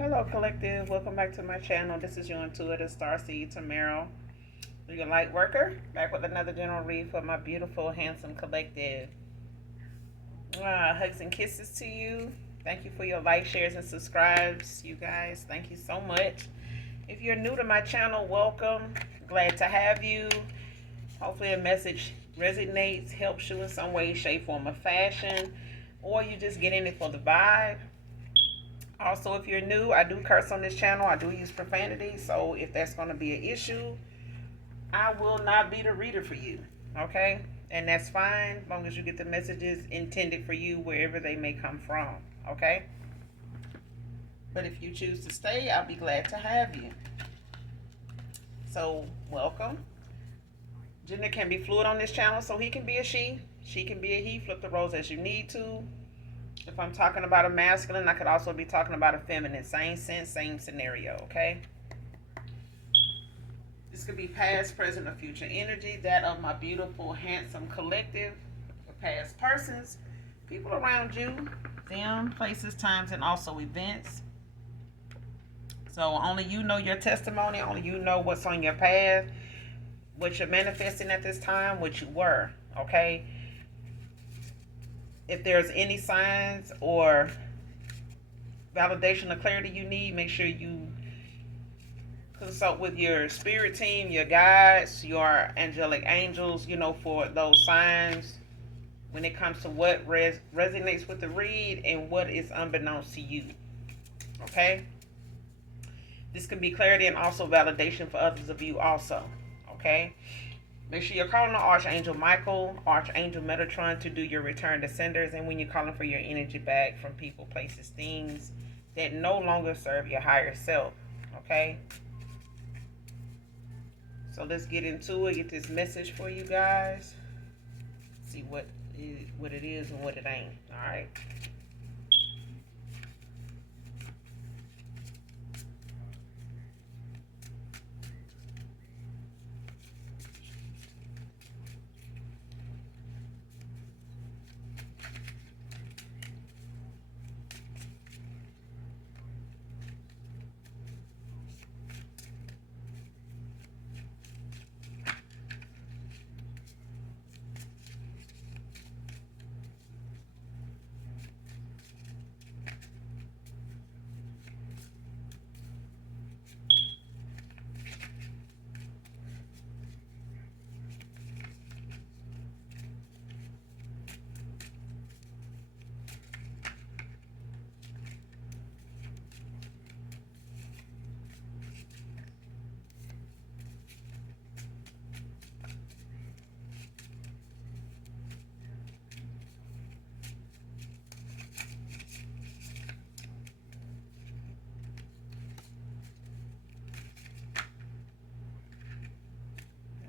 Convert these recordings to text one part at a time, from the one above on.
Hello, collective. Welcome back to my channel. This is your intuitive starseed Tamara, your light worker, back with another general read for my beautiful, handsome collective. Hugs and kisses to you. Thank you for your likes, shares, and subscribes, you guys. Thank you so much. If you're new to my channel, welcome. Glad to have you. Hopefully, a message resonates, helps you in some way, shape, form, or fashion, or you just get in it for the vibe. Also, if you're new, I do curse on this channel. I do use profanity. So if that's going to be an issue, I will not be the reader for you. Okay? And that's fine as long as you get the messages intended for you wherever they may come from. Okay? But if you choose to stay, I'll be glad to have you. So, welcome. Gender can be fluid on this channel, so he can be a she. She can be a he. Flip the roles as you need to. If I'm talking about a masculine, I could also be talking about a feminine. Same sense, same scenario, okay? This could be past, present, or future energy. That of my beautiful, handsome collective, for past persons, people around you, them, places, times, and also events. So only you know your testimony. Only you know what's on your path, what you're manifesting at this time, what you were, okay? If there's any signs or validation or clarity you need, make sure you consult with your spirit team, your guides, your angelic angels, for those signs when it comes to what resonates with the read and what is unbeknownst to you. Okay? This can be clarity and also validation for others of you also. Okay? Make sure you're calling on Archangel Michael, Archangel Metatron to do your return to senders, and when you're calling for your energy back from people, places, things that no longer serve your higher self. Okay? So let's get into it. Get this message for you guys. See what it is and what it ain't. All right.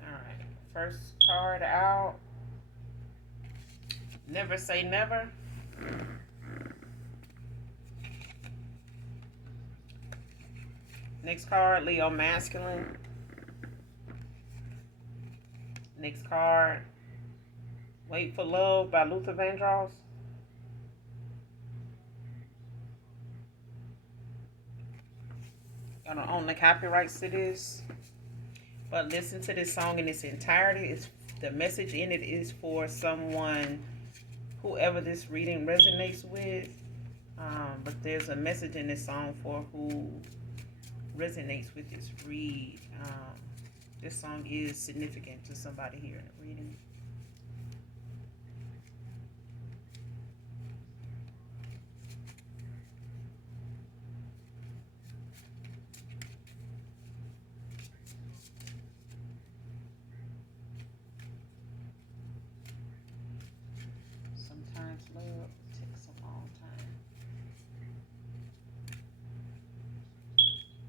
All right. First card out. Never say never. Next card, Leo masculine. Next card, Wait for Love by Luther Vandross. I don't own the copyrights to this, but listen to this song in its entirety. It's, the message in it is for someone, whoever this reading resonates with. But there's a message in this song for who resonates with this read. This song is significant to somebody here in the reading. Sometimes love takes a long time.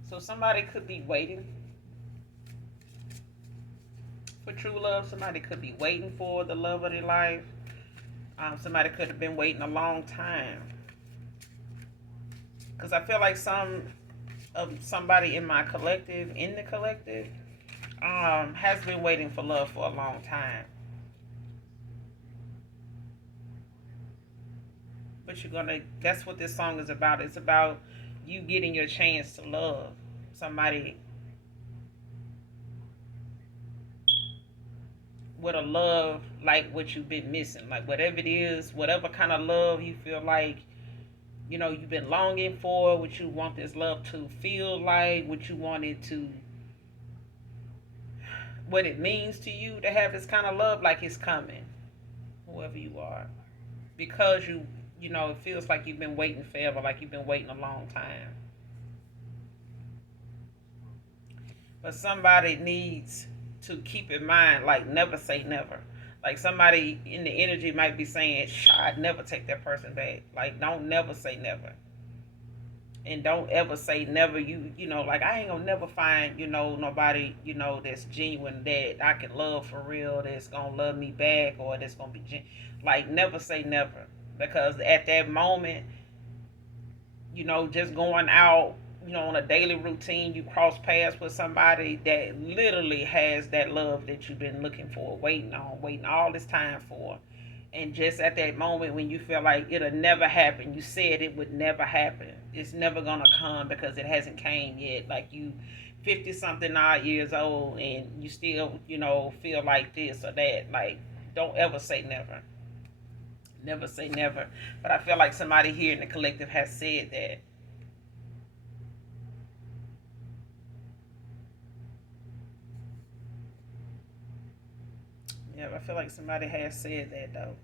So somebody could be waiting for true love. Somebody could be waiting for the love of their life. Somebody could have been waiting a long time. Because I feel like somebody in my collective, has been waiting for love for a long time. But that's what this song is about. It's about you getting your chance to love somebody with a love like what you've been missing, like whatever it is, whatever kind of love you feel like you've been longing for, what you want this love to feel like, what you want it to, what it means to you to have this kind of love, like it's coming, whoever you are, because it feels like you've been waiting forever, like you've been waiting a long time. But somebody needs to keep in mind, like, never say never. Like, somebody in the energy might be saying, I'd never take that person back. Like, don't never say never. And don't ever say never. Like, I ain't gonna never find, nobody, that's genuine, that I can love for real, that's gonna love me back, or that's gonna be like, never say never. Because at that moment, just going out, on a daily routine, you cross paths with somebody that literally has that love that you've been looking for, waiting all this time for. And just at that moment when you feel like it'll never happen, you said it would never happen. It's never gonna come because it hasn't came yet. Like, you 50 something odd years old and you still, feel like this or that. Like, don't ever say never. Never say never. But I feel like somebody here in the collective has said that. Yeah, I feel like somebody has said that though.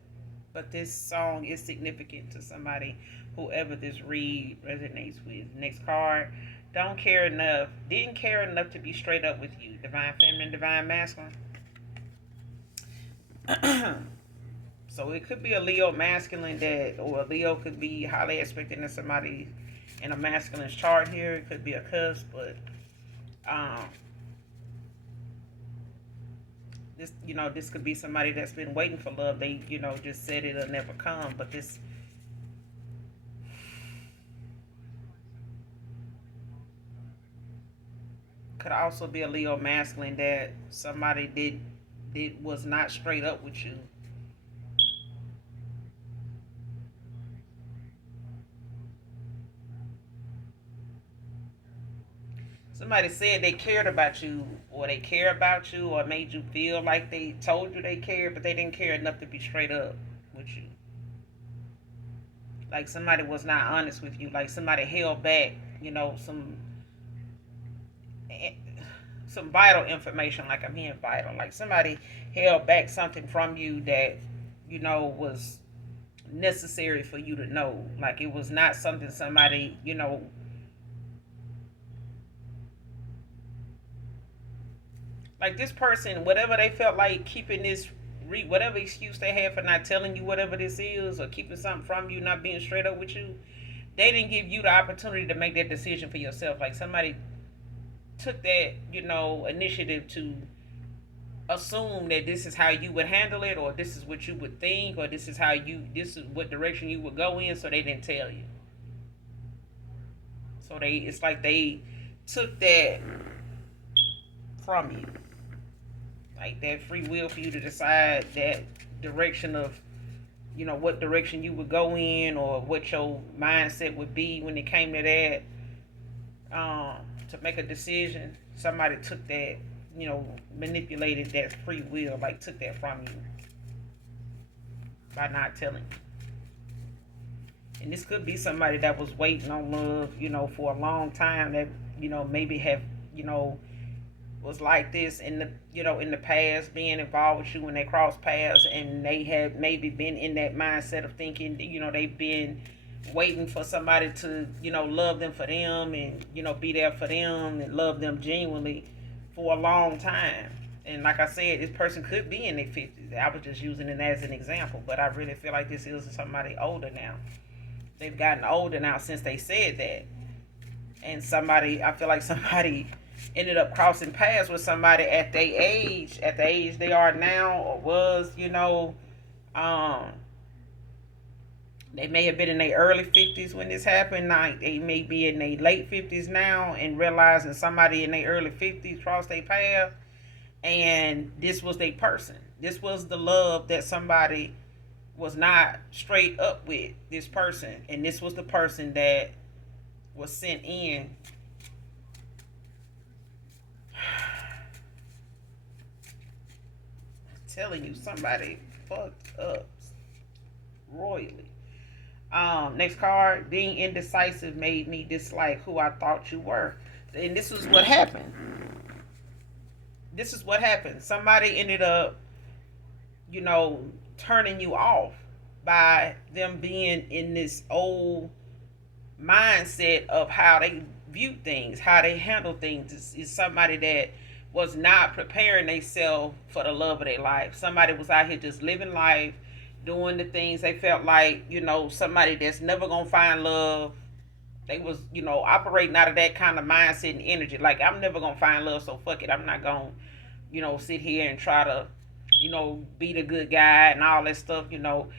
But this song is significant to somebody, whoever this read resonates with. Next card. Don't care enough. Didn't care enough to be straight up with you. Divine feminine, divine masculine. So it could be a Leo masculine or a Leo could be highly expecting that somebody in a masculine's chart here. It could be a cusp, but um, this could be somebody that's been waiting for love. They, just said it'll never come, but this could also be a Leo masculine that somebody did was not straight up with you. Somebody said they cared about you, or they care about you, or made you feel like they told you they cared, but they didn't care enough to be straight up with you. Like, somebody was not honest with you. Like, somebody held back, some vital information. Like, I'm hearing vital. Like, somebody held back something from you that was necessary for you to know. Like, it was not something somebody like, this person, whatever they felt like keeping this, whatever excuse they had for not telling you whatever this is, or keeping something from you, not being straight up with you, they didn't give you the opportunity to make that decision for yourself. Like, somebody took that, initiative to assume that this is how you would handle it, or this is what you would think, or this is what direction you would go in, so they didn't tell you. So it's like they took that from you, like that free will for you to decide that direction of, what direction you would go in, or what your mindset would be when it came to that, to make a decision. Somebody took that, manipulated that free will, like took that from you by not telling you. And this could be somebody that was waiting on love, for a long time, that, maybe have, was like this in the, in the past, being involved with you when they cross paths, and they have maybe been in that mindset of thinking, they've been waiting for somebody to, love them for them, and, be there for them and love them genuinely for a long time. And like I said, this person could be in their 50s. I was just using it as an example, but I really feel like this is somebody older now. They've gotten older now since they said that. And I feel like somebody ended up crossing paths with somebody at the age they are now, or was, they may have been in their early 50s when this happened. Like, they may be in their late 50s now, and realizing somebody in their early 50s crossed their path, and this was their person. This was the love that somebody was not straight up with, this person, and this was the person that was sent in. Telling you, somebody fucked up royally. Next card. Being indecisive made me dislike who I thought you were. And this is what happened. This is what happened. Somebody ended up, you know, turning you off by them being in this old mindset of how they view things, how they handle things. Is somebody that was not preparing themselves for the love of their life. Somebody was out here just living life, doing the things they felt like, you know, somebody that's never gonna find love. They was, you know, operating out of that kind of mindset and energy. Like, I'm never gonna find love, so fuck it. I'm not gonna, you know, sit here and try to, you know, be the good guy and all that stuff. You know,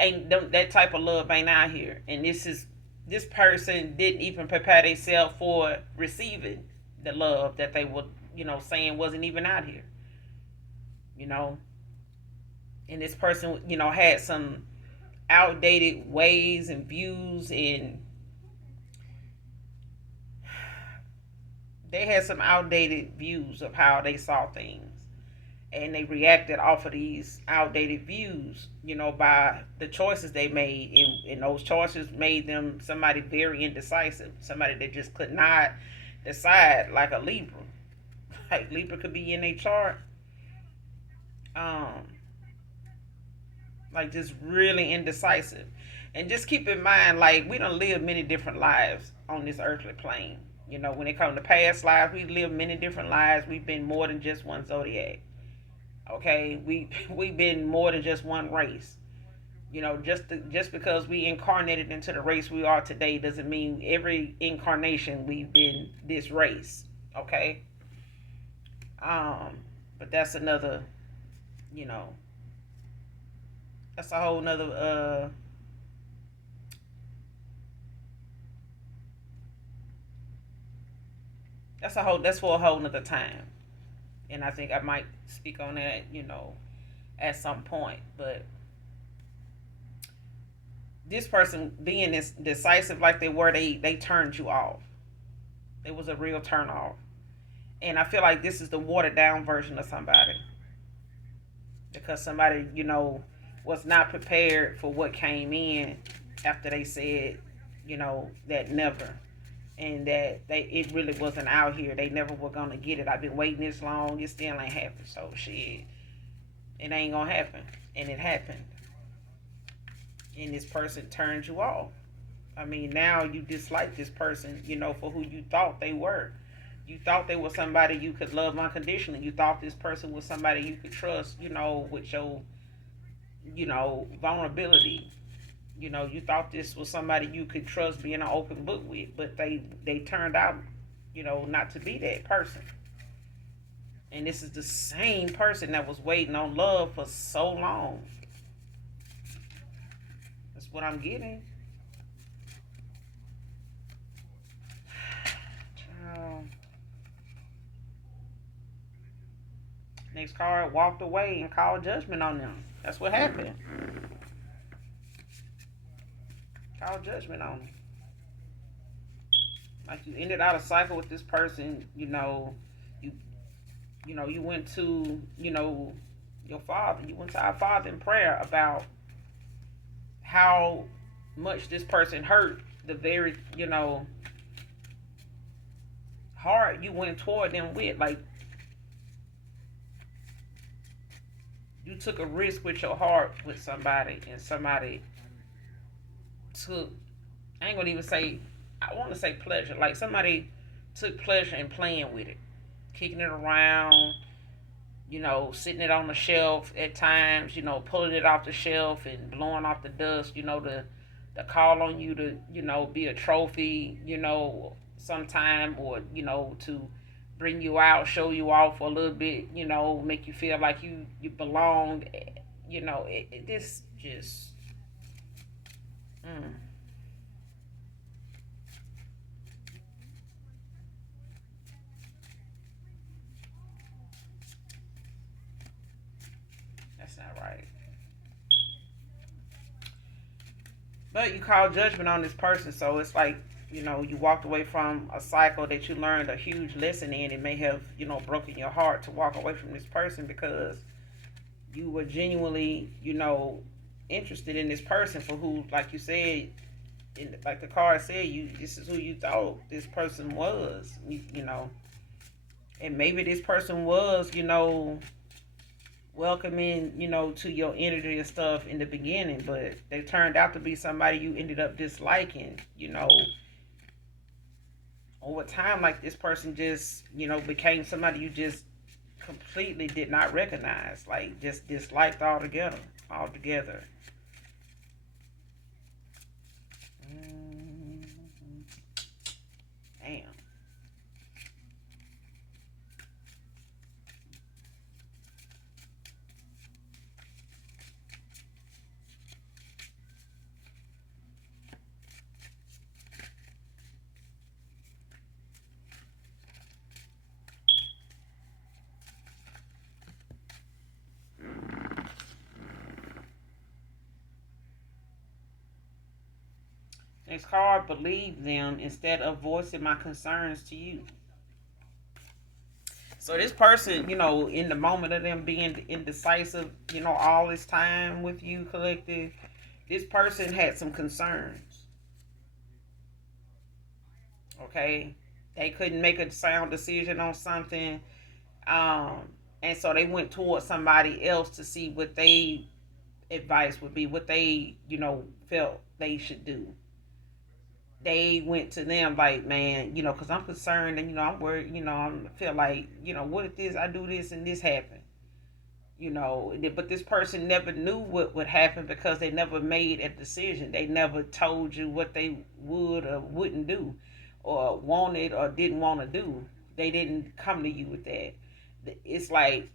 ain't that type of love ain't out here. And this person didn't even prepare themselves for receiving the love that they were, you know, saying wasn't even out here. You know, and this person, you know, had some outdated ways and views, and they had some outdated views of how they saw things, and they reacted off of these outdated views, you know, by the choices they made, and those choices made them somebody very indecisive, somebody that just could not decide, like a Libra. Like, Libra could be in a chart, um like, just really indecisive. And just keep in mind, like, we don't live many different lives on this earthly plane. You know, when it comes to past lives, we live many different lives. We've been more than just one zodiac. Okay, we've been more than just one race. You know, just because we incarnated into the race we are today doesn't mean every incarnation we've been this race. Okay, but that's another, you know, that's a whole nother that's for a whole nother time. And I think I might speak on that, you know, at some point. But this person being this decisive like they were, they turned you off. It was a real turn off. And I feel like this is the watered down version of somebody, because somebody, you know, was not prepared for what came in after they said, you know, that never, and that they it really wasn't out here. They never were gonna get it. I've been waiting this long. It still ain't happened. So shit, it ain't gonna happen, and it happened. And this person turned you off. I mean, now you dislike this person, you know, for who you thought they were. You thought they were somebody you could love unconditionally. You thought this person was somebody you could trust, you know, with your, you know, vulnerability. You know, you thought this was somebody you could trust being an open book with, but they turned out, you know, not to be that person. And this is the same person that was waiting on love for so long. That's what I'm getting. Next card, walked away and called judgment on them. That's what happened. Called judgment on them. Like, you ended out a cycle with this person. You you know, you went to, you know, your father. You went to our father in prayer about how much this person hurt the very, you know, heart you went toward them with. Like, you took a risk with your heart with somebody, and somebody took, I ain't gonna even say, I want to say pleasure. Like, somebody took pleasure in playing with it, kicking it around, you know, sitting it on the shelf at times, you know, pulling it off the shelf and blowing off the dust, you know, to call on you to, you know, be a trophy, you know, sometime, or, you know, to bring you out, show you off for a little bit, you know, make you feel like you belong, you know, this just, mm, that's not right. But you call judgment on this person, so it's like you walked away from a cycle that you learned a huge lesson in. It may have, broken your heart to walk away from this person because you were genuinely, interested in this person for who, like you said, like the card said, this is who you thought this person was, and maybe this person was, welcoming, to your energy and stuff in the beginning, but they turned out to be somebody you ended up disliking, over time. Like this person just, became somebody you just completely did not recognize, like just disliked altogether. Mm, damn. Next card, believe them instead of voicing my concerns to you. So this person, in the moment of them being indecisive, all this time with you, collective, this person had some concerns. Okay, they couldn't make a sound decision on something, um, and so they went towards somebody else to see what they advice would be, what they, felt they should do. They went to them like, man, because I'm concerned and I'm worried, I feel like, what if this I do this and this happen, but this person never knew what would happen because they never made a decision. They never told you what they would or wouldn't do, or wanted or didn't want to do. They didn't come to you with that. It's like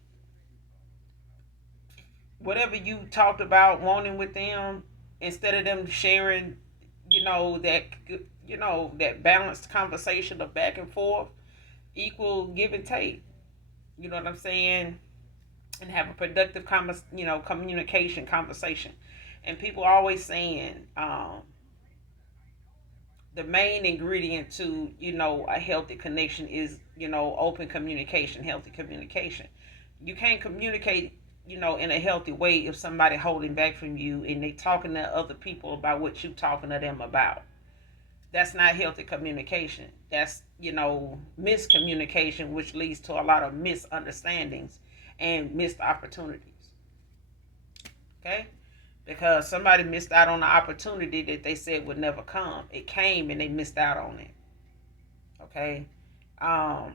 whatever you talked about wanting with them, instead of them sharing, that that balanced conversation of back and forth, equal give and take. You know what I'm saying? And have a productive communication conversation. And people are always saying, the main ingredient to a healthy connection is open communication, healthy communication. You can't communicate in a healthy way if somebody holding back from you and they talking to other people about what you talking to them about. That's not healthy communication. That's miscommunication, which leads to a lot of misunderstandings and missed opportunities. Okay, because somebody missed out on the opportunity that they said would never come. It came and they missed out on it. Okay. um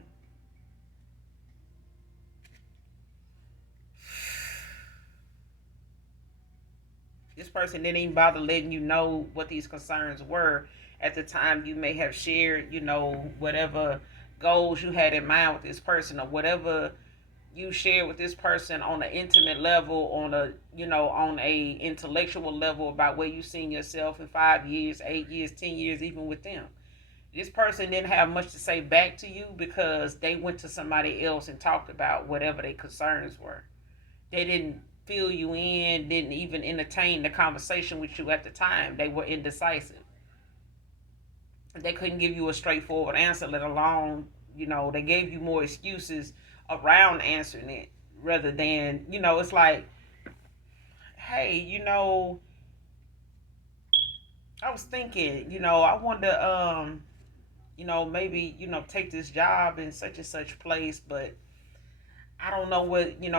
this person didn't even bother letting you know what these concerns were at the time. You may have shared, whatever goals you had in mind with this person, or whatever you share with this person on an intimate level, on a intellectual level, about where you seen yourself in 5 years, 8 years, 10 years, even with them. This person didn't have much to say back to you because they went to somebody else and talked about whatever their concerns were. They didn't fill you in, didn't even entertain the conversation with you at the time. They were indecisive. They couldn't give you a straightforward answer, let alone, they gave you more excuses around answering it, rather than, it's like, hey, I was thinking, I wanted to, maybe, take this job in such and such place, but I don't know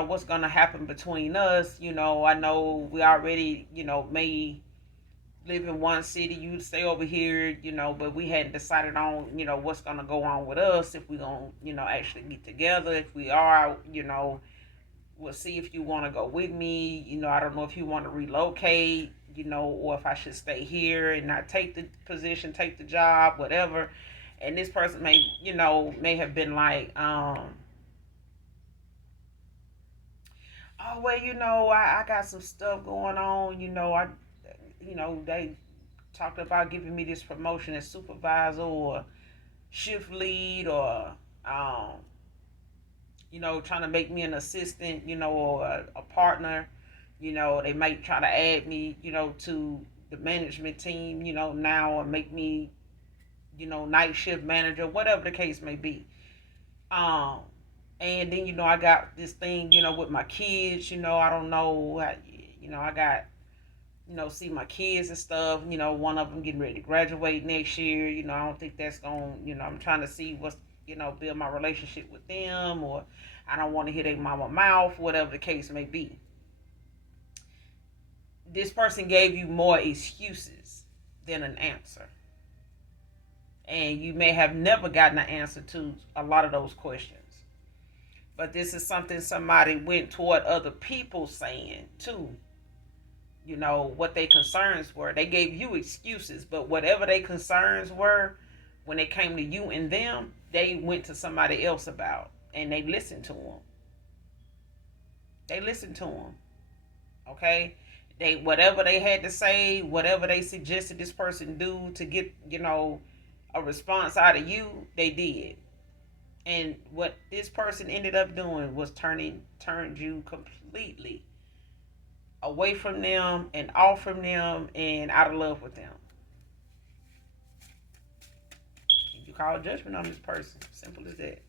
what's gonna happen between us. I know we already, may live in one city, you stay over here, but we hadn't decided on, what's gonna go on with us, if we gonna, actually get together. If we are, we'll see if you wanna go with me. I don't know if you wanna relocate, or if I should stay here and not take the position, take the job, whatever. And this person may have been like, oh well, I got some stuff going on, they talked about giving me this promotion as supervisor or shift lead, or um, trying to make me an assistant, or a partner. They might try to add me, to the management team, now, or make me, night shift manager, whatever the case may be. Um, and then I got this thing, with my kids. I don't know, I got see my kids and stuff. One of them getting ready to graduate next year. I don't think that's going. I'm trying to see what's build my relationship with them, or I don't want to hear their mama mouth, whatever the case may be. This person gave you more excuses than an answer, and you may have never gotten an answer to a lot of those questions. But this is something somebody went toward other people saying too. What their concerns were. They gave you excuses, but whatever their concerns were, when it came to you and them, they went to somebody else about, and they listened to them. They listened to them. Okay, they whatever they had to say, whatever they suggested this person do to get a response out of you, they did. And what this person ended up doing was turned you completely away from them and off from them and out of love with them. You call judgment on this person. Simple as that.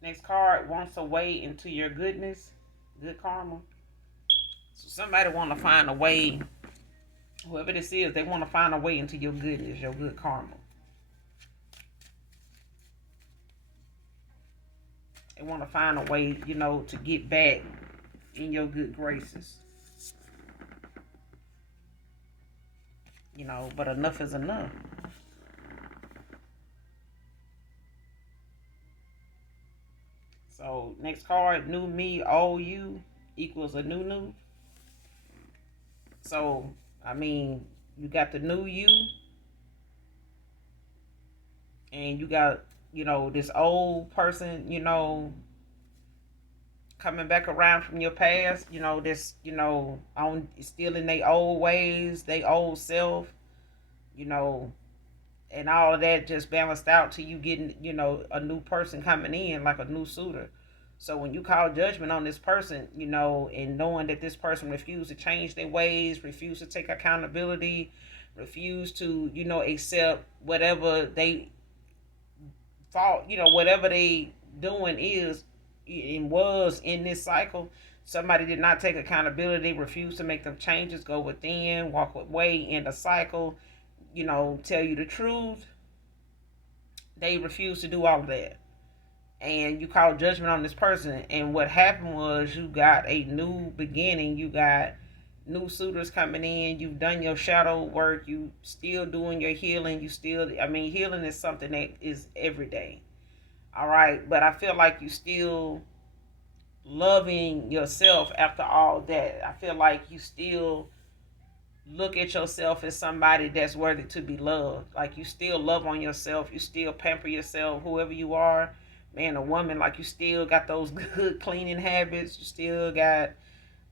Next card wants a way into your goodness, good karma. So somebody want to find a way, whoever this is, they want to find a way into your goodness, your good karma. They want to find a way, to get back in your good graces. But enough is enough. So next card, new me, old you equals a new. So I mean, you got the new you, and you got this old person, coming back around from your past. This on still in their old ways, their old self. You know, and all of that just balanced out to you getting a new person coming in, like a new suitor. So when you call judgment on this person, and knowing that this person refused to change their ways, refused to take accountability, refused to accept whatever they thought, whatever they doing is and was in this cycle, somebody did not take accountability, refused to make them changes, go within, walk away in the cycle, tell you the truth. They refused to do all of that. And you call judgment on this person. And what happened was you got a new beginning. You got new suitors coming in. You've done your shadow work. You still doing your healing. Healing is something that is every day. All right. But I feel like you still loving yourself after all that. I feel like you still look at yourself as somebody that's worthy to be loved. Like you still love on yourself. You still pamper yourself, whoever you are, man or woman. Like you still got those good cleaning habits. You still got,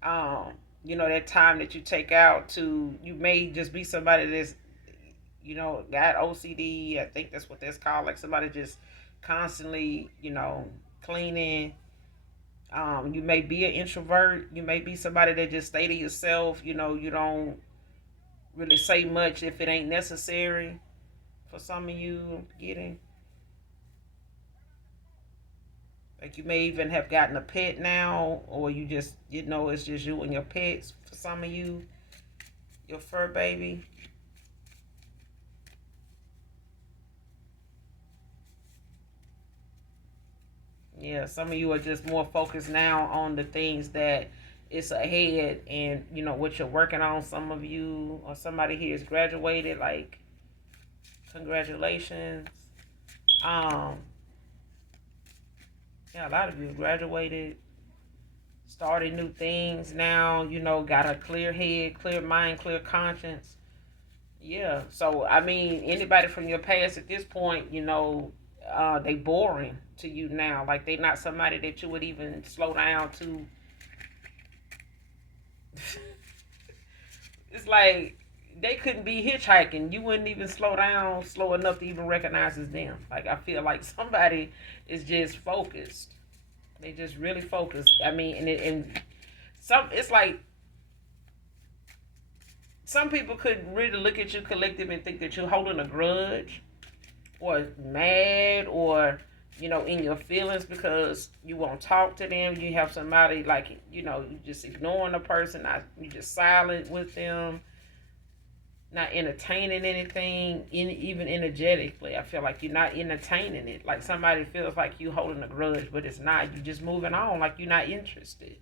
that time that you take out to. You may just be somebody that's, got OCD. I think that's what that's called. Like somebody just constantly, cleaning. You may be an introvert. You may be somebody that just stay to yourself. You don't really say much if it ain't necessary. For some of you, getting like you may even have gotten a pet now, or you just it's just you and your pets. For some of you, your fur baby. Yeah, some of you are just more focused now on the things that it's ahead and what you're working on. Some of you or somebody here is graduated, like congratulations. Um, yeah, a lot of you graduated, started new things now, got a clear head, clear mind, clear conscience. Yeah. So I mean, anybody from your past at this point, they boring to you now. Like they not somebody that you would even slow down to. It's like they couldn't be hitchhiking. You wouldn't even slow down slow enough to even recognize it's them. Like I feel like somebody is just focused. They just really focused. I mean, and some it's like some people could really look at you collective and think that you're holding a grudge or mad or in your feelings because you won't talk to them. You have somebody like you just ignoring a person, not you just silent with them, not entertaining anything, even energetically. I feel like you're not entertaining it. Like somebody feels like you holding a grudge, but it's not. You just moving on, like you're not interested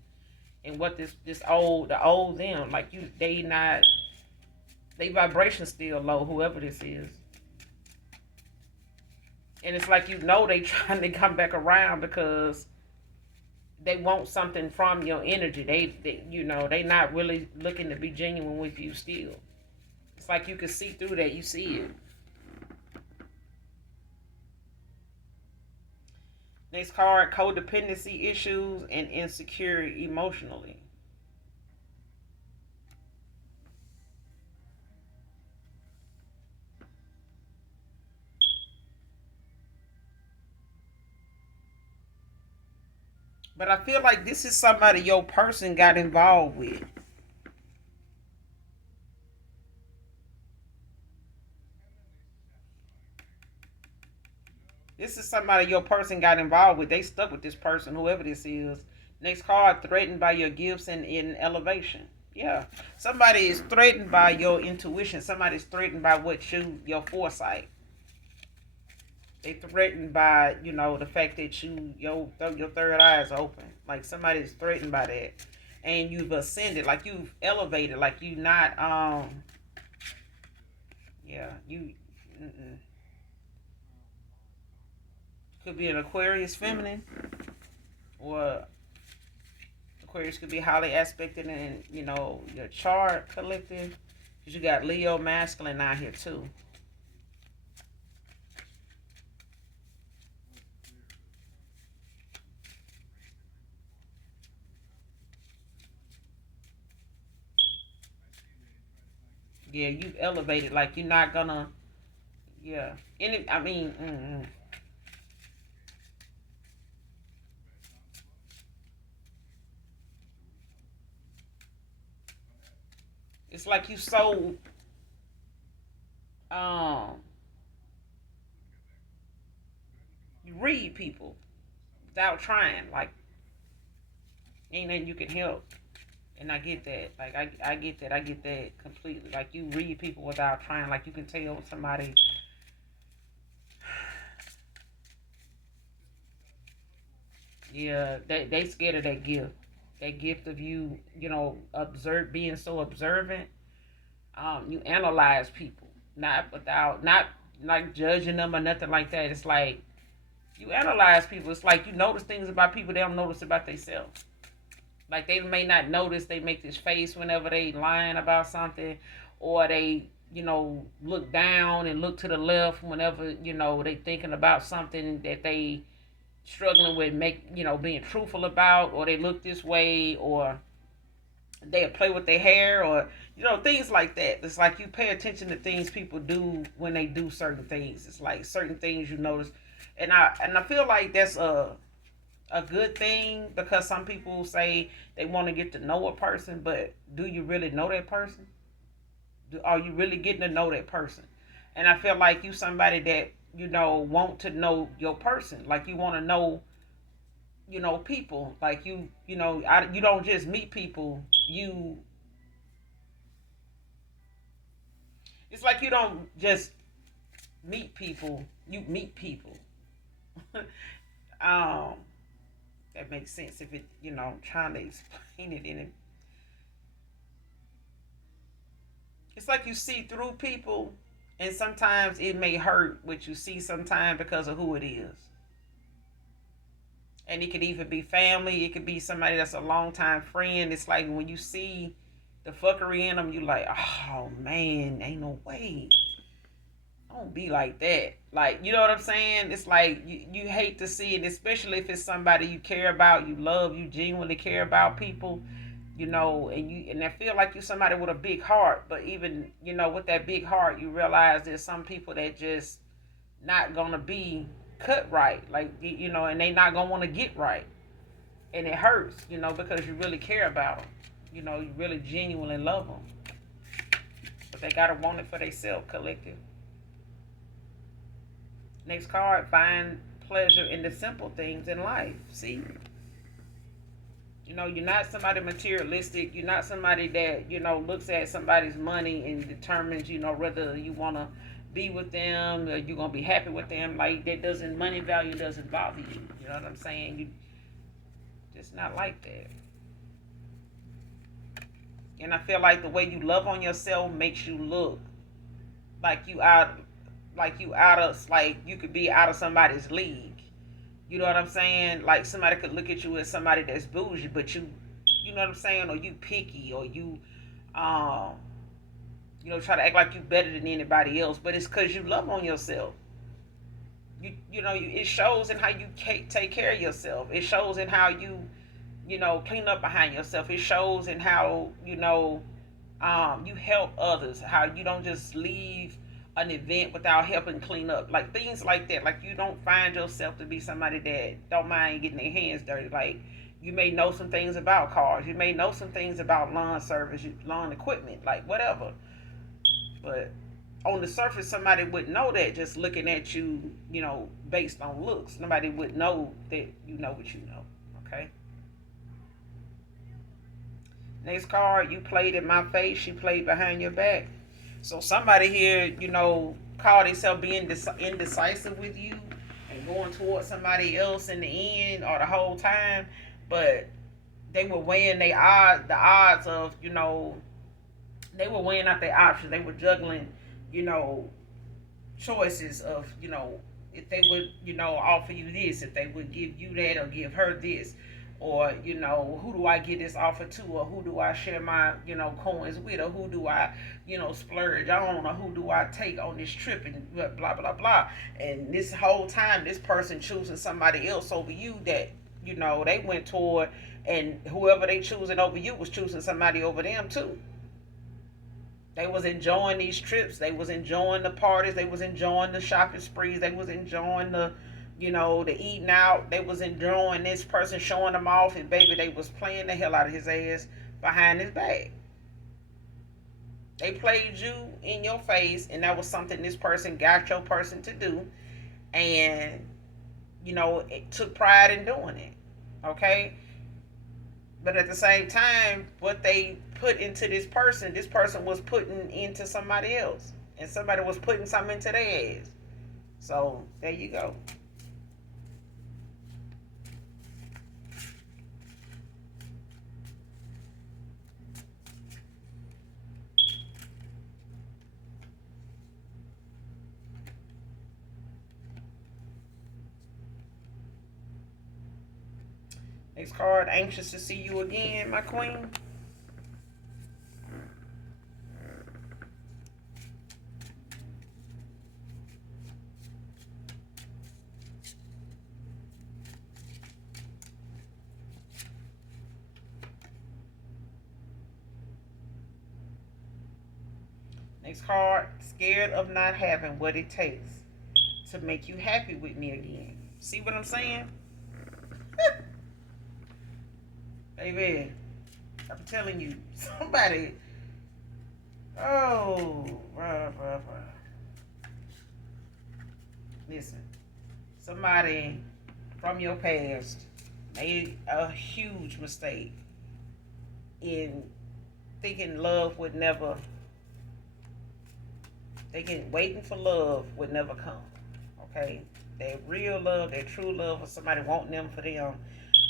in what the old them. Like they not, they vibration still low. Whoever this is, and it's like they trying to come back around because they want something from your energy. They not really looking to be genuine with you still. It's like you can see through that. You see it. Next card, codependency issues and insecurity emotionally. But I feel like this is somebody your person got involved with. This is somebody your person got involved with. They stuck with this person, whoever this is. Next card, threatened by your gifts and in elevation. Yeah. Somebody is threatened by your intuition. Somebody's threatened by your foresight. They threatened by, the fact that your third eye is open. Like somebody's threatened by that. And you've ascended, like you've elevated, like you not yeah, could be an Aquarius feminine, or Aquarius could be highly aspected in, your chart collective. Because you got Leo masculine out here too. Yeah, you've elevated. Like you're not gonna. Yeah. I mean. It's like you so um you read people without trying. Like ain't nothing you can help. And I get that. Like I get that. I get that completely. Like you read people without trying. Like you can tell somebody. Yeah, they scared of that gift. That gift of you, being so observant. You analyze people, not like judging them or nothing like that. It's like you analyze people. It's like you notice things about people they don't notice about themselves. Like they may not notice they make this face whenever they lying about something, or they look down and look to the left whenever they thinking about something that they struggling with being truthful about, or they look this way, or they play with their hair, or things like that. It's like you pay attention to things people do when they do certain things. It's like certain things you notice, and I feel like that's a good thing, because some people say they want to get to know a person, but do you really know that person? Are you really getting to know that person? And I feel like you somebody that want to know your person. Like you want to know people. Like you don't just meet people. It's like you don't just meet people. You meet people. um That makes sense if it, trying to explain it in it. It's like you see through people, and sometimes it may hurt what you see sometimes because of who it is. And it could even be family, it could be somebody that's a longtime friend. It's like when you see the fuckery in them, you like, oh man, ain't no way. Don't be like that. Like, you know what I'm saying? It's like you hate to see it, especially if it's somebody you care about, you love, you genuinely care about people, and I feel like you somebody with a big heart. But even, with that big heart, you realize there's some people that just not gonna be cut right, like, and they not gonna want to get right, and it hurts, because you really care about them, you really genuinely love them, but they gotta want it for themselves, collective. Next card, find pleasure in the simple things in life. See, you're not somebody materialistic. You're not somebody that, looks at somebody's money and determines, whether you want to be with them or you're going to be happy with them. Like, money value doesn't bother you. You know what I'm saying? You just not like that. And I feel like the way you love on yourself makes you look like you could be out of somebody's league. You know what I'm saying? Like, somebody could look at you as somebody that's bougie, but you know what I'm saying, or you picky, or um, try to act like you better than anybody else. But it's because you love on yourself. It shows in how you take care of yourself. It shows in how you clean up behind yourself. It shows in how you help others. How you don't just leave an event without helping clean up, like things like that. Like, you don't find yourself to be somebody that don't mind getting their hands dirty. Like, you may know some things about cars, you may know some things about lawn service, lawn equipment, like whatever. But on the surface, somebody wouldn't know that just looking at you, based on looks. Nobody would know that you know what you know. Okay. Next card, you played in my face, she played behind your back. So somebody here, call themselves being indecisive with you and going towards somebody else in the end or the whole time, but they were weighing the odds of, they were weighing out their options. They were juggling, you know, choices of, if they would, offer you this, if they would give you that or give her this, or, who do I get this offer to, or who do I share my, coins with, or who do I, splurge on, or who do I take on this trip, and blah, blah, blah. And this whole time, this person choosing somebody else over you that, they went toward, and whoever they choosing over you was choosing somebody over them too. They was enjoying these trips. They was enjoying the parties. They was enjoying the shopping sprees. They was enjoying the eating out. They was enjoying this person showing them off, and baby, they was playing the hell out of his ass behind his back. They played you in your face, and that was something this person got your person to do, and it took pride in doing it. Okay, but at the same time, what they put into this person was putting into somebody else. And somebody was putting something into their ass. So, there you go. Next card, anxious to see you again, my queen. Next card, scared of not having what it takes to make you happy with me again. See what I'm saying? Baby, I'm telling you, somebody. Oh, bruh, bruh, bruh. Listen, somebody from your past made a huge mistake in thinking love would never, thinking waiting for love would never come. Okay, that real love, that true love, or somebody wanting them for them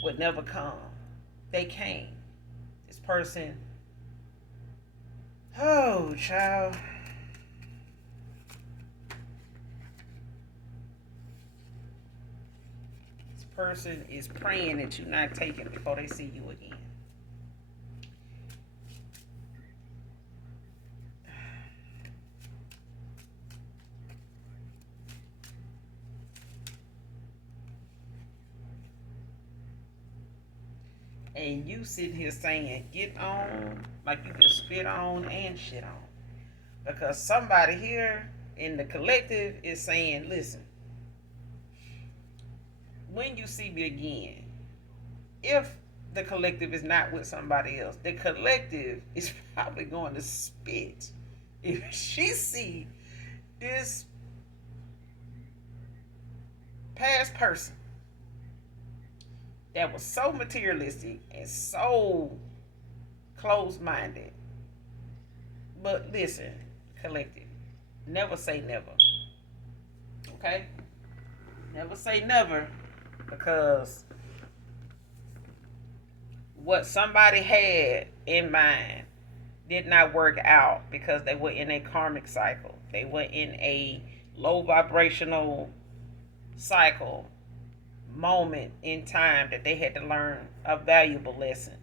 would never come. They came. This person, oh child, this person is praying that you not take it before they see you again. And you sitting here saying, get on, like you can spit on and shit on. Because somebody here in the collective is saying, listen, when you see me again, if the collective is not with somebody else, the collective is probably going to spit. If she see this past person that was so materialistic and so closed-minded. But listen, collective, never say never. Okay? Never say never, because what somebody had in mind did not work out because they were in a karmic cycle. They were in a low vibrational cycle moment in time that they had to learn a valuable lesson.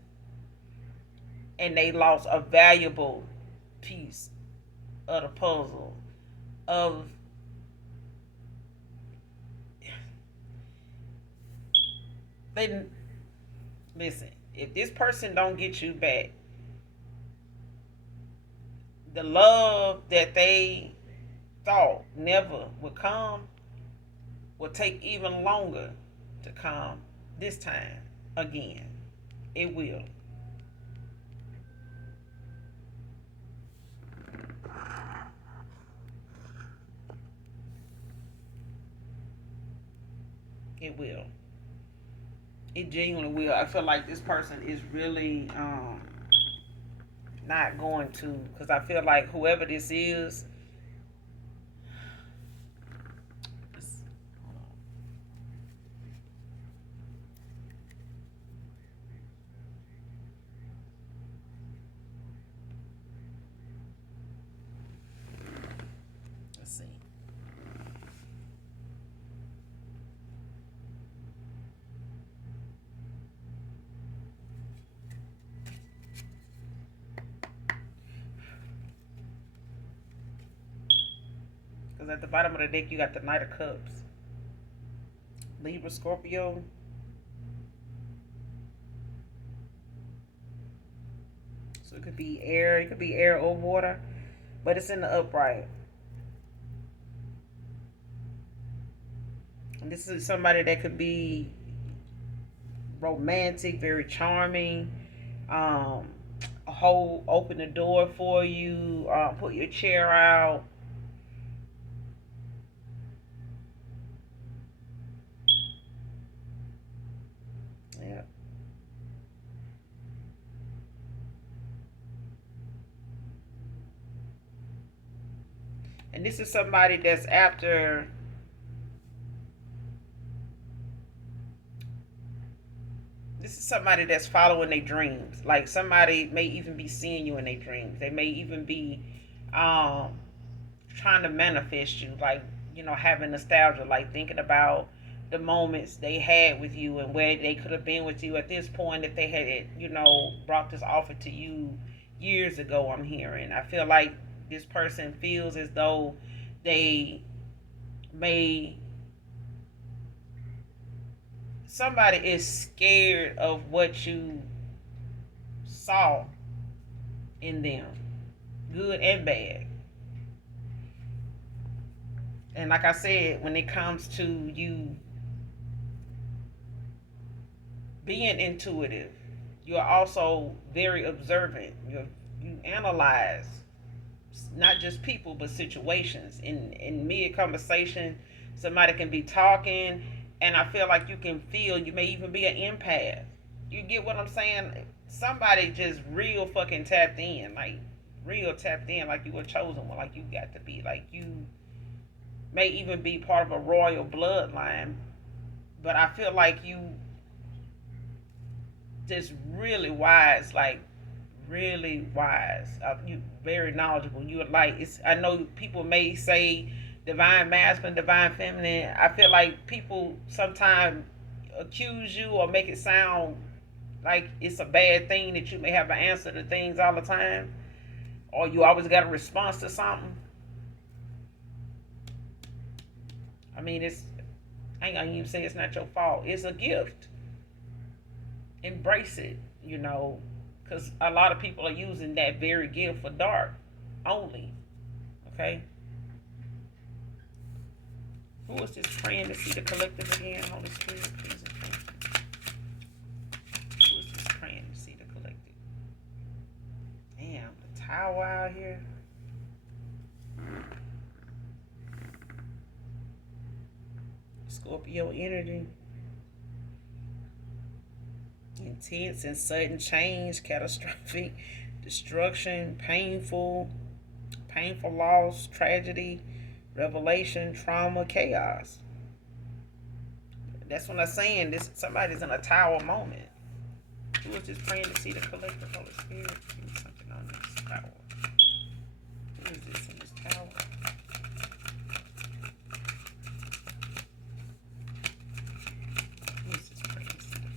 And they lost a valuable piece of the puzzle of they listen, if this person don't get you back, the love that they thought never would come will take even longer to come this time again. It will. It will. It genuinely will. I feel like this person is really not going to, because I feel like whoever this is, let's see. Because at the bottom of the deck, you got the Knight of Cups. Libra, Scorpio. So it could be air. It could be air or water. But it's in the upright. And this is somebody that could be romantic, very charming. Open the door for you. Put your chair out. Yeah. And this is somebody that's after this is somebody that's following their dreams. Like somebody may even be seeing you in their dreams. They may even be um trying to manifest you, like, having nostalgia, like thinking about the moments they had with you and where they could have been with you at this point if they had, brought this offer to you years ago. I'm hearing. I feel like this person feels as though they may somebody is scared of what you saw in them, good and bad. And like I said, when it comes to you being intuitive, you're also very observant. You analyze not just people but situations. In mid conversation, somebody can be talking, and I feel like you can feel. You may even be an empath. You get what I'm saying? Somebody just real fucking tapped in, like real tapped in, like you were chosen one, like you got to be, like may even be part of a royal bloodline, but I feel like you just really wise, like really wise. You very knowledgeable. You like it's. I know people may say divine masculine, divine feminine. I feel like people sometimes accuse you or make it sound like it's a bad thing that you may have an answer to things all the time, or you always got a response to something. I mean, it's I ain't gonna even say it's not your fault. It's a gift. Embrace it, because a lot of people are using that very gift for dark only. Okay? Who is this praying to see the collective again? Holy Spirit, please and thank you. Who is this praying to see the collective? Damn, the tower out here. Scorpio energy. Intense and sudden change, catastrophic destruction, painful loss, tragedy, revelation, trauma, chaos. That's what I'm saying. This somebody's in a tower moment. Who is just praying to see the collective Holy Spirit? Give me something on this tower. Who is this in this tower? Who is this praying to see the collective?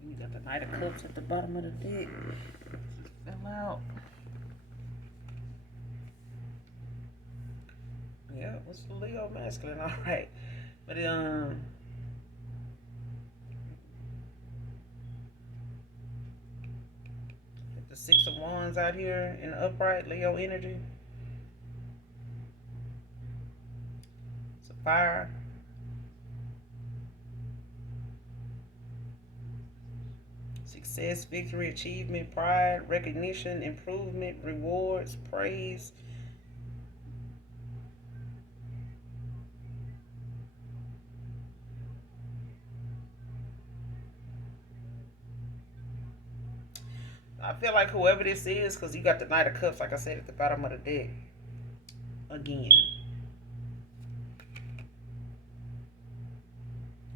You got the Knight of Cups at the bottom of the deck. Fell out. Yeah, what's the Leo masculine? All right, but the 6 of Wands out here in the upright, Leo energy. It's a fire. Success, victory, achievement, pride, recognition, improvement, rewards, praise. I feel like whoever this is, because you got the Knight of Cups, like I said, at the bottom of the deck. Again.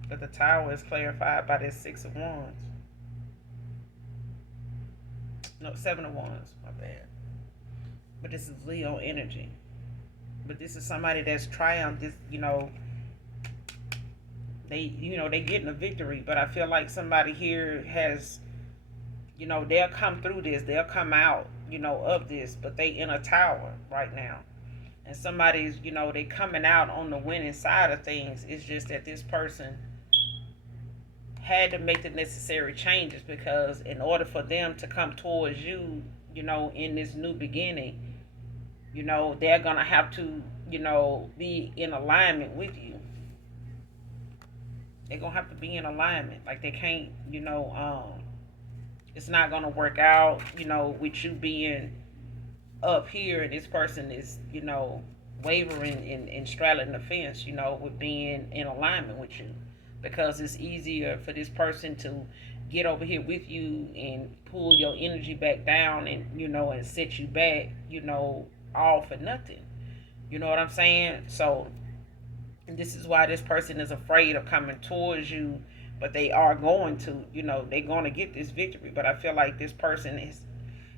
But the Tower is clarified by this 6 of Wands. No, 7 of Wands. My bad. But this is Leo energy. But this is somebody that's triumphed. This, they getting a victory. But I feel like somebody here has, they'll come through this. They'll come out, of this. But they in a tower right now. And somebody's, they coming out on the winning side of things. It's just that this person had to make the necessary changes, because in order for them to come towards you, in this new beginning, they're gonna have to, be in alignment with you. They're gonna have to be in alignment. Like they can't, it's not gonna work out, with you being up here and this person is, wavering and straddling the fence, with being in alignment with you, because it's easier for this person to get over here with you and pull your energy back down and and set you back, all for nothing. You know what I'm saying? So, and this is why this person is afraid of coming towards you, but they are going to, they're going to get this victory. But I feel like this person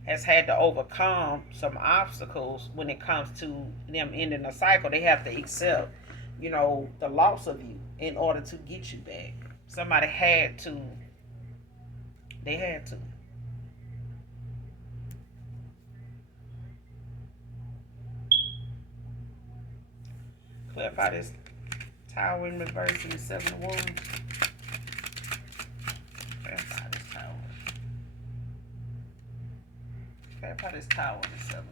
has had to overcome some obstacles when it comes to them ending a cycle. They have to accept, the loss of you in order to get you back. Somebody had to. They had to. Clarify this Tower in reverse and the 7 of Wands. How this tower is 7 of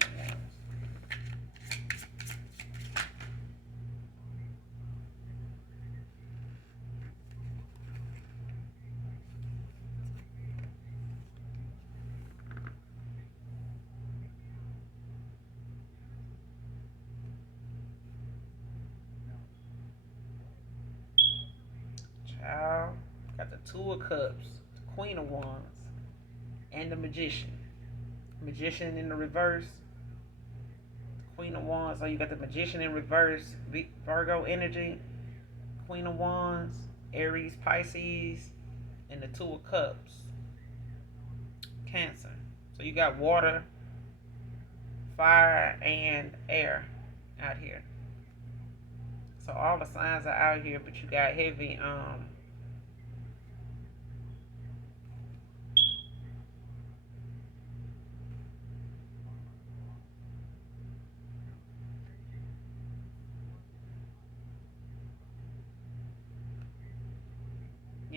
Child. Got the Two of Cups, the Queen of Wands, and the Magician. Magician in the reverse, Queen of Wands. So you got the Magician in reverse, Virgo energy, Queen of Wands, Aries, Pisces, and the Two of Cups, Cancer. So you got water, fire, and air out here. So all the signs are out here, but you got heavy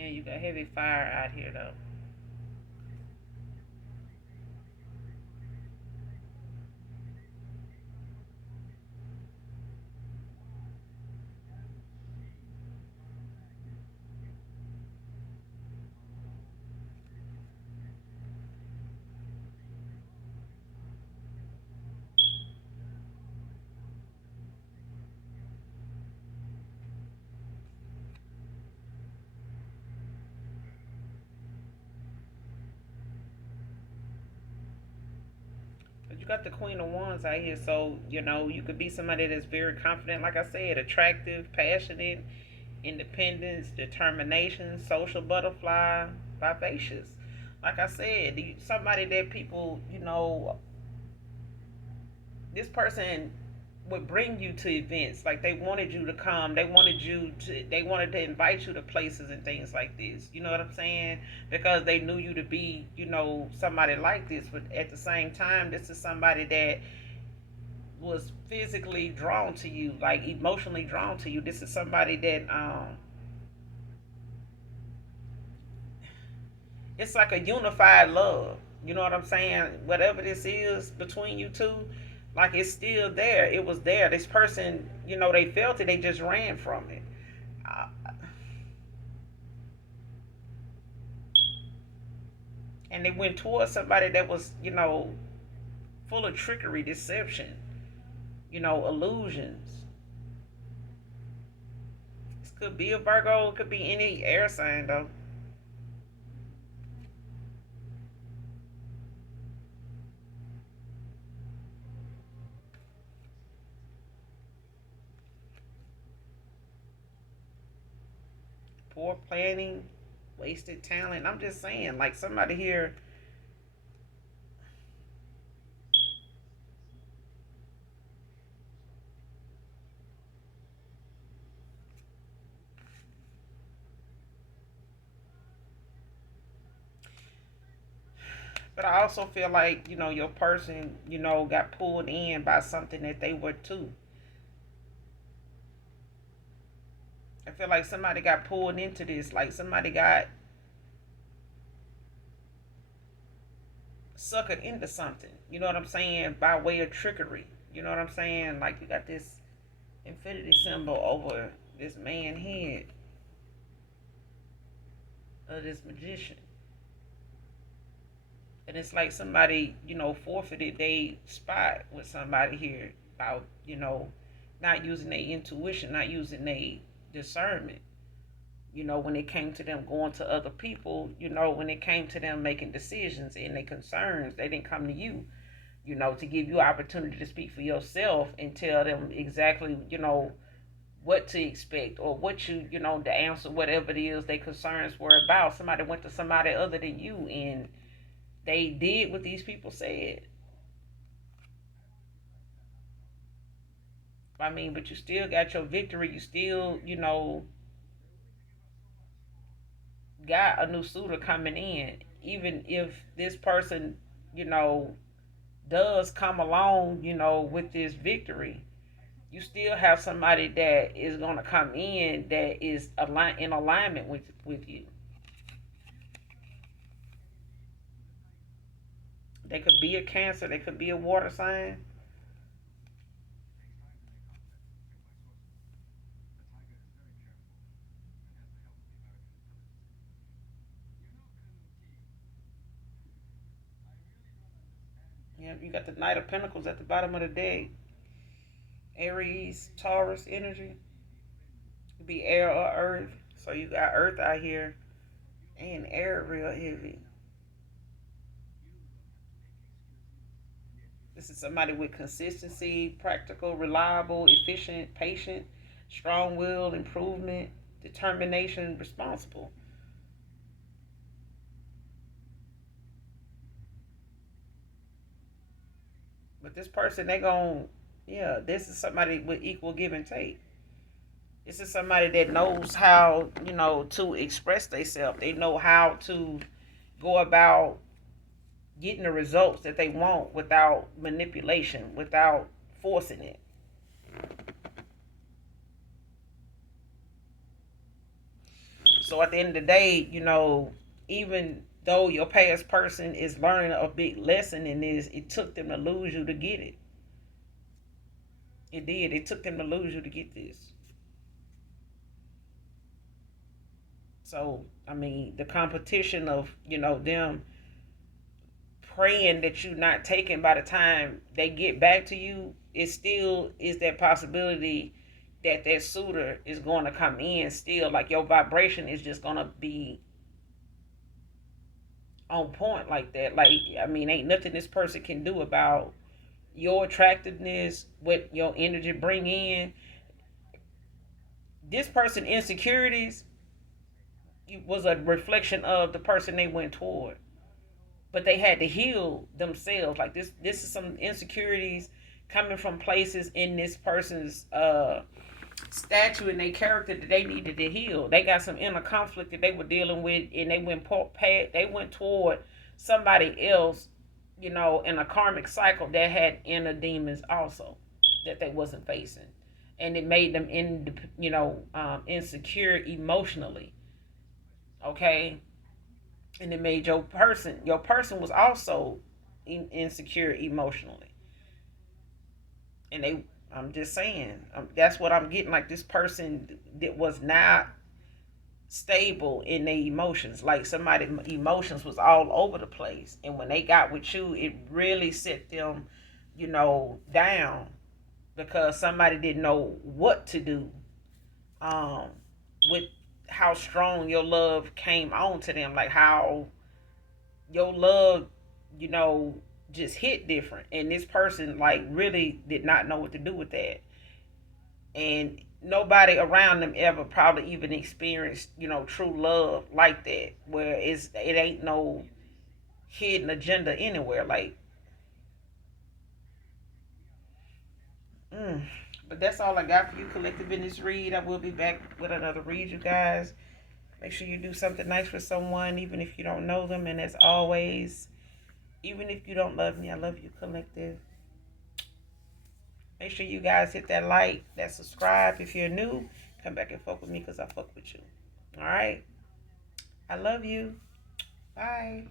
yeah, you got heavy fire out here though. But you got the Queen of Wands out here, so you could be somebody that's very confident, like I said, attractive, passionate, independence, determination, social butterfly, vivacious. Like I said, somebody that people, this person would bring you to events. Like they wanted you to come, they wanted to invite you to places and things like this. You know what I'm saying? Because they knew you to be, somebody like this. But at the same time, this is somebody that was physically drawn to you, like emotionally drawn to you. This is somebody that it's like a unified love. You know what I'm saying? Whatever this is between you two, like it's still there. It was there. This person, they felt it. They just ran from it. Uh, and they went towards somebody that was, full of trickery, deception, illusions. This could be a Virgo. It could be any air sign, though. Poor planning, wasted talent. I'm just saying, like somebody here. But I also feel like, your person, got pulled in by something that they were too. I feel like somebody got pulled into this. Like somebody got suckered into something. You know what I'm saying? By way of trickery. You know what I'm saying? Like you got this infinity symbol over this man head of this magician. And it's like somebody, forfeited their spot with somebody here about, not using their intuition, not using their discernment. When it came to them going to other people, when it came to them making decisions and their concerns, they didn't come to you, to give you opportunity to speak for yourself and tell them exactly, what to expect or what the answer, whatever it is their concerns were about. Somebody went to somebody other than you and they did what these people said. I mean, but you still got your victory. You still, got a new suitor coming in. Even if this person, you know, does come along, with this victory, you still have somebody that is going to come in that is in alignment with you. They could be a Cancer. They could be a water sign. Yeah, you got the Knight of Pentacles at the bottom of the deck. Aries, Taurus energy. Could be air or earth. So you got earth out here and air real heavy. This is somebody with consistency, practical, reliable, efficient, patient, strong willed, improvement, determination, responsible. But this person, they gon' yeah, this is somebody with equal give and take. This is somebody that knows how, to express themselves. They know how to go about getting the results that they want without manipulation, without forcing it. So at the end of the day, even though your past person is learning a big lesson in this, it took them to lose you to get it. It did. It took them to lose you to get this. So, I mean, the competition of, them praying that you're not taken by the time they get back to you, it still is that possibility that suitor is going to come in still. Like your vibration is just going to be on point like that. Like, I mean, ain't nothing this person can do about your attractiveness, what your energy bring in. This person insecurities was a reflection of the person they went toward, but they had to heal themselves. Like this is some insecurities coming from places in this person's statue and their character that they needed to heal. They got some inner conflict that they were dealing with, and they went toward somebody else, in a karmic cycle that had inner demons also that they wasn't facing, and it made them insecure emotionally. Okay, and it made your person was also insecure emotionally, and I'm just saying, that's what I'm getting. Like this person that was not stable in their emotions. Like somebody emotions was all over the place, and when they got with you, it really set them, down because somebody didn't know what to do. Um, with how strong your love came on to them, like how your love, you know, just hit different, and this person like really did not know what to do with that, and nobody around them ever probably even experienced, true love like that, where it ain't no hidden agenda anywhere. Like, mm. But that's all I got for you, collective, in this read. I will be back with another read, you guys. Make sure you do something nice for someone, even if you don't know them. And as always, even if you don't love me, I love you, collective. Make sure you guys hit that like, that subscribe. If you're new, come back and fuck with me because I fuck with you. All right? I love you. Bye.